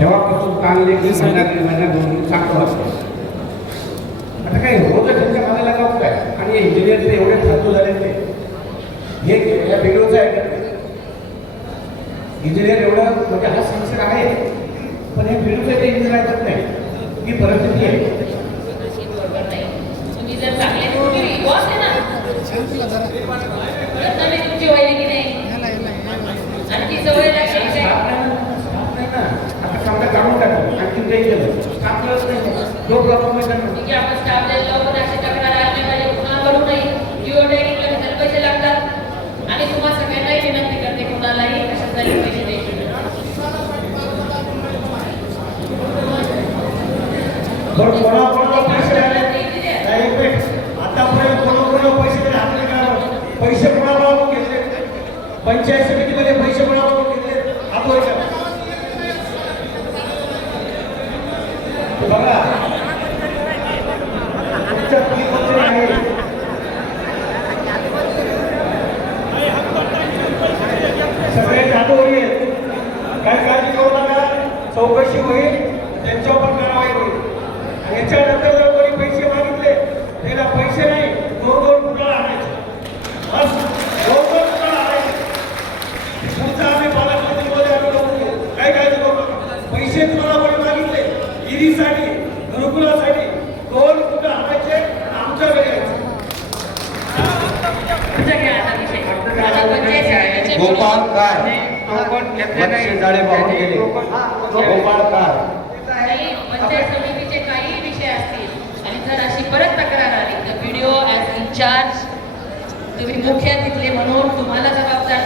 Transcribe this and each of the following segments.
तेव्हापासून काल देखील महिना माझ्या दोन दिवस चांगलं वाटतं आता काही रोज त्यांच्या मनाला गाव काय? आणि इंजिनियरचे एवढे फालतू झाले ते. हे या व्हिडिओचं आहे. का इंजिनियर एवढं म्हणजे हा संशय आहे. पण हे व्हिडिओचं ते इंजिनियर ऐकत नाही. ही परिस्थिती आहे. तुम्ही जर चांगले तुम्ही बॉस आहे ना कळत नाही तुमची वय की नाही आणि ती सवय लक्षात आहे. स्टाफ नाही ना, स्टाफ नाही ना. आता समजा काढून टाकलं आणखी काही नाही. प्रॉब्लेम आहे आहे आपण लवकर अशी तक्रार आली पाहिजे. पुन्हा करू नये. जिओ टॅगिंगला किती पैसे लागतात. आणि तुम्हाला सगळ्यांनाही विनंती करते कुणालाही पैसे द्यायचे पैसे आले. नाही, मिनिट. आतापर्यंत पैसे दिले पैसे कोणाला घेतले? पंचायत समितीमध्ये पैसे कोणाला घेतले? सगळे जादूवरी आहेत. काय काळजी करू नका. चौकशी होईल त्यांच्यावर पण कारवाई होईल. आणि याच्यानंतर जर कोणी पैसे मागितले त्याला पैसे नाही दोन दोन कुठला आणायचे बस दोन दोन कुठला आणायचे पुढचा आम्ही पालकमंत्रीमध्ये आम्ही बघून घेऊ काय काळजी करू नका पैसे तुम्हाला कोणी मागितले इरीसाठी घरकुलासाठी दोन कुठं आणायचे आणि आमच्या समितीचे गोपाळ काय? नाही जाळे पाहून गेले. गोपाळ. काय? समितीचे काही विषय असतील आणि जर अशी परत तक्रार आली तर व्हिडिओ ॲज इन्चार्ज तुम्ही मुख्य तिथले म्हणून तुम्हाला जबाबदार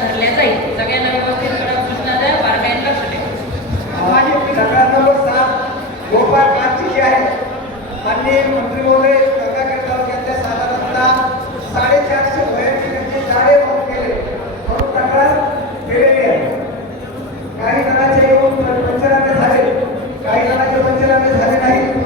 माननीय मंत्री महोदय कथाकर्ता तालुक्यातल्या साधारणतः साडेचारशे वैयक्तिकांचे झाडे वाहून केले म्हणून तक्रार दिलेली आहे. काही जणांचे येऊन पंचनामे झाले. काही जणांचे पंचनामे झाले नाही.